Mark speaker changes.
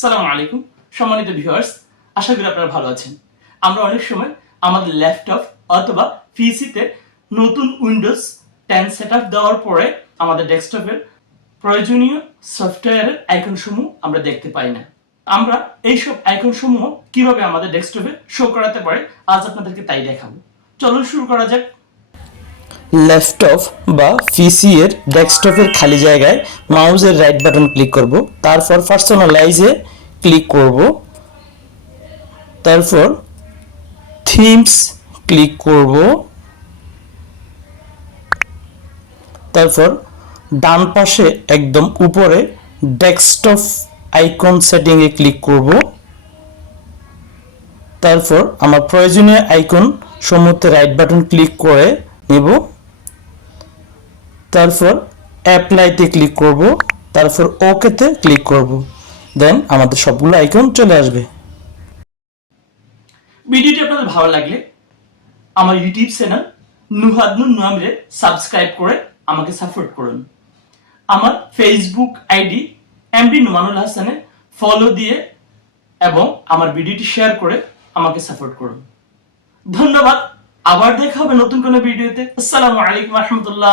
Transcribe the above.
Speaker 1: সালাম আলাইকুম, সম্মানিত ভিউয়ার্স আশা করি আপনারা ভালো আছেন। আমরা অনেক সময় আমাদের ল্যাপটপ অথবা পিসিতে নতুন উইন্ডোজ টেন সেট দেওয়ার পরে আমাদের ডেস্কটপের প্রয়োজনীয় সফটওয়্যারের আইকন সমূহ আমরা দেখতে পাই না। আমরা এইসব আইকন সমূহ কীভাবে আমাদের ডেস্কটপে শো করাতে পারে, আজ আপনাদেরকে তাই দেখাবো। চলুন শুরু করা যাক।
Speaker 2: ল্যাপটপ বা পিসি এর ডেস্কটপের খালি জায়গায় মাউসের রাইট বাটন ক্লিক করব। তারপর পার্সোনালাইজে ক্লিক করব। তারপর থিমস ক্লিক করব। তারপর ডান পাশে একদম উপরে ডেস্কটপ আইকন সেটিংয়ে ক্লিক করব। তারপর আমার প্রয়োজনীয় আইকন সমূহতে রাইট বাটন ক্লিক করে নেব। তারপর অ্যাপ্লাইতে ক্লিক করব, তারপর ওকেতে ক্লিক করব। দেন আমাদের সবগুলো আইকন চলে আসবে।
Speaker 1: ভিডিওটি আপনাদের ভালো লাগলে আমার ইউটিউব চ্যানেল নুহাদনুর নামরে সাবস্ক্রাইব করে আমাকে সাপোর্ট করুন। আমার ফেসবুক আইডি এমডি নুমানুল হাসানে ফলো দিয়ে এবং আমার ভিডিওটি শেয়ার করে আমাকে সাপোর্ট করুন। ধন্যবাদ, আবার দেখা হবে নতুন কোনো ভিডিওতে। আসসালামু আলাইকুম রহমতুল্লাহ।